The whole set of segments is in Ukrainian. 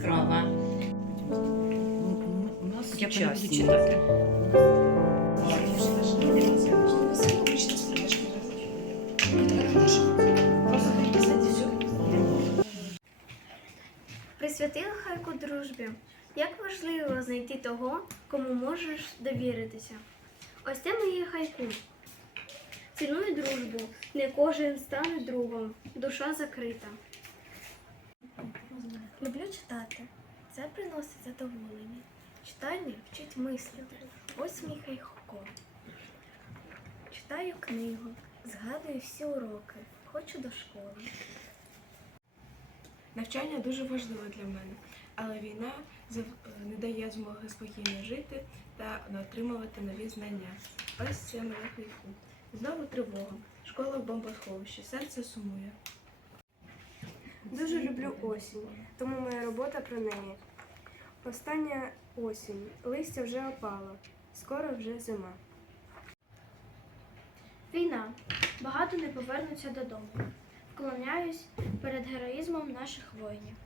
яскрава. У нас Я буду часні. читати. Присвятила хайку дружбі. Як важливо знайти того, кому можеш довіритися. Ось це моє хайку. Ціную дружбу, не кожен стане другом, душа закрита. Люблю читати. Це приносить задоволення. Читання вчить мислити. Ось мій хайко. Читаю книгу, згадую всі уроки, хочу до школи. Навчання дуже важливо для мене, але війна не дає змоги спокійно жити та отримувати нові знання. Ось це моє хайку. Знову тривога. Школа в бомбосховищі. Серце сумує. Дуже люблю осінь, тому моя робота про неї. Остання осінь, листя вже опало, скоро вже зима. Війна. Багато не повернуться додому. Вклоняюсь перед героїзмом наших воїнів.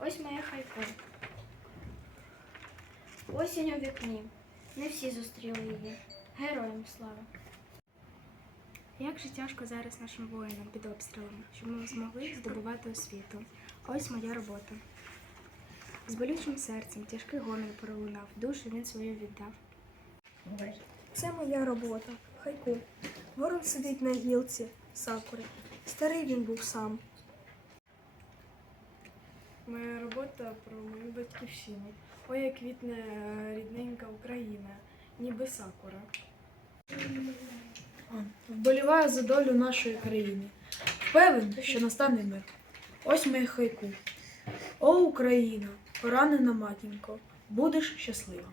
Ось моє хайко. Осінь у вікні. Не всі зустріли її. Героям слава. Як же тяжко зараз нашим воїнам під обстрілами, щоб ми змогли здобувати освіту. Ось моя робота. З болючим серцем тяжкий гомін пролунав, душу він свою віддав. Це моя робота, хайку. Ворон сидить на гілці, сакури. Старий він був сам. Моя робота про мою батьківщину. Ой, як квітне е, рідненька Україна, ніби сакура. Вболіваю за долю нашої країни. Певен, що настане мир. Ось моє хайку. О, Україна, поранена матінко, будеш щаслива.